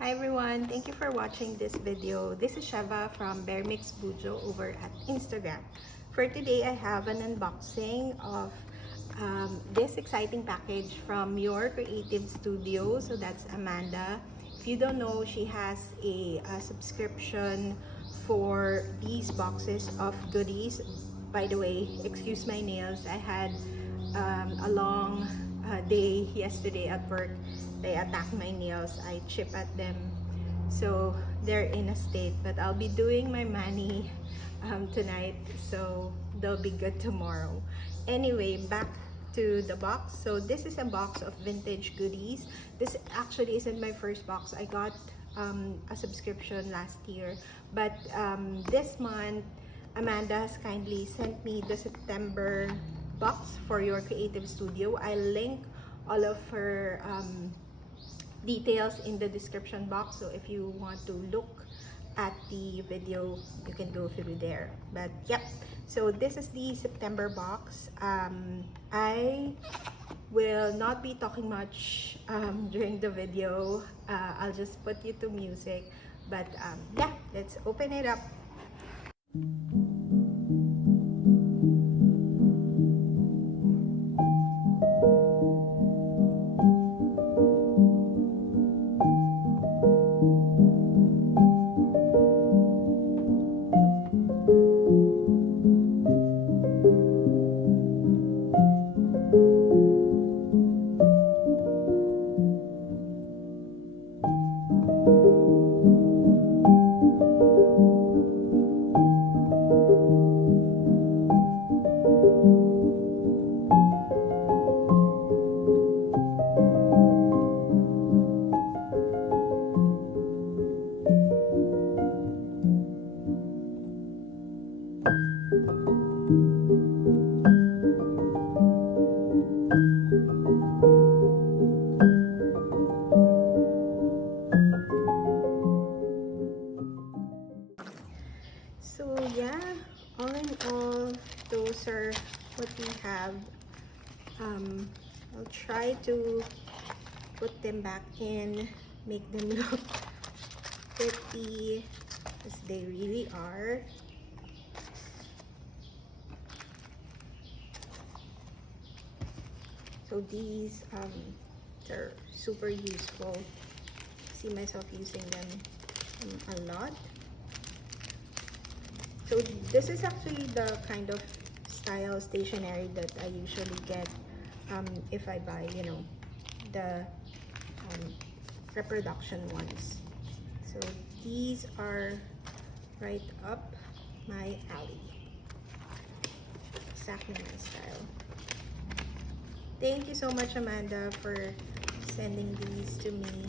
Hi everyone, thank you for watching this video. This is Sheva from Bear Mix Bujo over at Instagram. For today, I have an unboxing of this exciting package from Your Creative Studio. So that's Amanda. If you don't know, she has a subscription for these boxes of goodies. By the way, excuse my nails. I had a long day yesterday at work. They attack my nails. I chip at them, so they're in a state. But I'll be doing my mani tonight, so they'll be good tomorrow. Anyway, back to the box. So this is a box of vintage goodies. This actually isn't my first box. I got a subscription last year, but this month Amanda has kindly sent me the September box for Your Creative Studio. I'll link all of her details in the description box, so if you want to look at the video, you can go through there. But yep, so this is the September box. I will not be talking much during the video. I'll just put you to music, but yeah, let's open it up. So yeah, all in all, those are what we have. I'll try to put them back in, make them look pretty as they really are. So these are super useful. See myself using them a lot. So this is actually the kind of style stationery that I usually get if I buy, you know, the reproduction ones. So these are right up my alley. Exactly my style. Thank you so much, Amanda, for sending these to me.